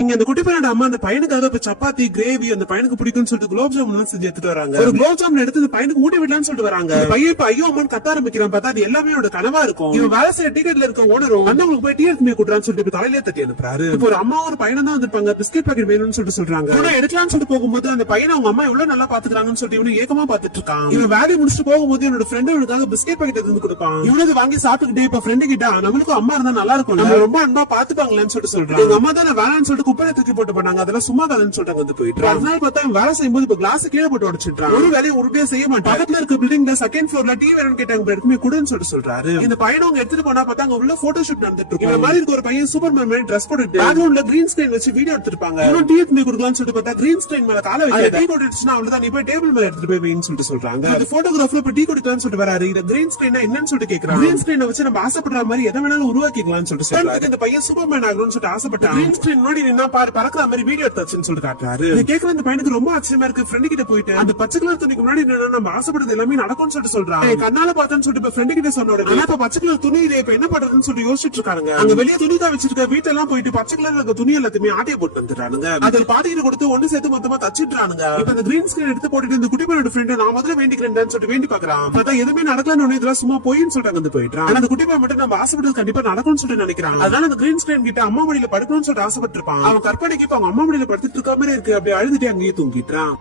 இங்க அந்த குட்டி பையனோட அம்மா அந்த பையனுக்காக இப்ப சப்பாத்தி கிரேவி அந்த பையனுக்கு பிடிக்கும்னு சொல்லிட்டு குலோப் ஜாமுன் செஞ்சு எடுத்துட்டு வராங்க. ஒரு குலோப் ஜாமுன் எடுத்து அந்த பையனுக்கு ஊட்டி விடலாம்னு சொல்லிட்டு வராங்க. பையன் இப்ப ஐயோ அம்மான்னு கத்த ஆரம்பிக்கிறான். பார்த்தா அது எல்லாமே அவனோட கனவா இருக்கும். இவன் வேலை செய்யற டிக்கெட்ல இருக்க ஓனரும் வந்தவங்களுக்கு போய் டீ எடுத்து கூட்டுறான்னு சொல்லிட்டு தலையிலே தட்டி அனுப்புறாரு. இப்போ ஒரு அம்மா ஒரு பையனை தான் வந்திருப்பாங்க. பிஸ்கெட் பாக்கெட் வேணும்னு சொல்லிட்டு சொல்றாங்க. இவனை எடுக்கலாம்னு சொல்லிட்டு போகும்போது அந்த பையனை அவங்க அம்மா எவ்வளவு நல்லா பாத்துக்கிறாங்கன்னு சொல்லிட்டு இவனு ஏக்கமா பாத்துட்டு இருக்கான். இவன் வேலையை முடிச்சுட்டு போகும்போது இவனோட ஃப்ரெண்ட் இவனுக்காக பிஸ்கெட் பாக்கெட் எடுத்து கொடுப்பான். இவனுக்கு வாங்கி சாப்பிட்டுக்கிட்டே இப்ப ஃப்ரெண்டு கிட்ட நம்மளுக்கும் அம்மா இருந்தா நல்லா இருக்கும், நம்ம ரொம்ப அன்பா பாத்துப்பாங்களேன்னு சொல்லிட்டு சொல்றாங்க. எங்க அம்மா தான் வேணான்னு சொல்லிட்டு குப்பையில தூக்கி போட்டு பண்ணாங்க. அதெல்லாம் சும்மா சொல்லிட்டு வந்து போயிட்டு அதனால பார்த்தா வேலை செய்யும்போது இப்ப கிளாஸ் கீழே போட்டு உடைச்சிட்டான். ஒரு வேலையை உறுதியா செய்ய மாட்டான். பக்கத்துல இருக்க பில்டிங்ல செகண்ட் ஃப்ளோர்ல டீ வேணும்னு கேட்டாங்க. இருக்குமே குடுன்னு சொல்லிட்டு சொல்றாரு. இந்த பையனை அவங்க எடுத்துட்டு போனா பார்த்தா அங்க உள்ள போட்டோ ஷூட் நடந்துட்டு இருக்கு. இந்த மாதிரி இருக்க ஒரு பையன் சூப்பர்மேன் மாதிரி ட்ரெஸ் போட்டுட்டு பேக்ரவுண்ட்ல கிரீன் ஸ்கிரீன் வச்சு வீடியோ எடுத்துருப்பாங்க. இன்னும் டீ எடுத்து கொடுக்கலாம்னு சொல்லிட்டு பார்த்தா கிரீன் ஸ்கிரீன் மேல கால வைக்க டீ கொடுத்துச்சுன்னா அவ்வளவுதான், நீ போய் டேபிள் மேல எடுத்துட்டு போய் வைன்னு சொல்லிட்டு சொல்றாங்க. அந்த போட்டோகிராஃபர் இப்ப டீ கொடுக்கலாம்னு சொல்லிட்டு வராரு. இந்த கிரீன் ஸ்கிரீனா என்னன்னு சொல்லிட்டு கேக்குறாங்க. கிரீன் ஸ்கிரீனை வச்சு நம்ம ஆசைப்படுற மாதிரி எதை வேணாலும் உருவாக்கிக்கலாம்னு சொல்லிட்டு சொல்றாரு. இந்த பையன் சூப்பர்மேன் ஆகணும்னு சொல்லிட்டு ஆசைப்பட்டான். கிரீன் ஸ்கிரீன் முன்னாடி நின்னா பாரு பறக்கிற மாதிரி வீடியோ எடுத்துச்சுன்னு சொல்லிட்டு காட்டுறாரு. கேக்குற இந்த பையனுக்கு ரொம்ப ஆச்சரியமா இருக்கு. ஃப்ரெண்ட் கிட்ட போயிட்டு அந்த பச்சை கலர் துணிக்கு முன்னாடி நம்ம ஆசைப்படுறது எல்லாமே நடக்கும்னு சொல்லிட்டு சொல்றாங்க. கண்ணால பார்த்தேன்னு சொல்லிட்டு ஃப்ரெண்ட் கிட்ட சொன்னோட இப்ப பச்சை கலர் துணி இதை இப்ப என்ன பண்றதுன்னு சொல்லி யோசிச்சுட்டு இருக்காங்க. அங்க வெளியே துணி தான் வச்சிருக்க வீட்டெல்லாம் போயிட்டு பச்சை கலர் இருக்க துணி எல்லாத்தையுமே ஆட்டையை போட்டு வந்துடுறானுங்க. அதில் பாட்டிட்டு கொடுத்து ஒண்ணு சேர்த்து மொத்தமா தச்சுட்டானுங்க. இப்ப இந்த கிரீன் ஸ்கிரீன் எடுத்து போட்டுட்டு இந்த குட்டி பையனோட ஃப்ரெண்ட் நான் முதல்ல வேண்டிக்கிறேன்னு சொல்லிட்டு வேண்டி பாக்குறான். பார்த்தா எதுவுமே நடக்கலன்னு இதெல்லாம் சும்மா போயின்னு சொல்லிட்டு வந்து போயிட்டான். ஆனா அந்த குட்டி பையன் மட்டும் நம்ம ஆசைப்பட்டது கண்டிப்பா நடக்கும்னு சொல்லிட்டு நினைக்கிறான். அதனால அந்த கிரீன் ஸ்கிரீன் கிட்ட அம்மா மடியில படுக்கணும்னு சொல்லிட்டு ஆசைப்பட்டு இருப்பான். அவன் கற்பனைக்கு இப்ப அவங்க அம்மா மடியில படுத்துட்டு இருக்க மாதிரி இருக்கு. அப்படி அழுதுட்டு அங்கேயே தூங்கிட்டான்.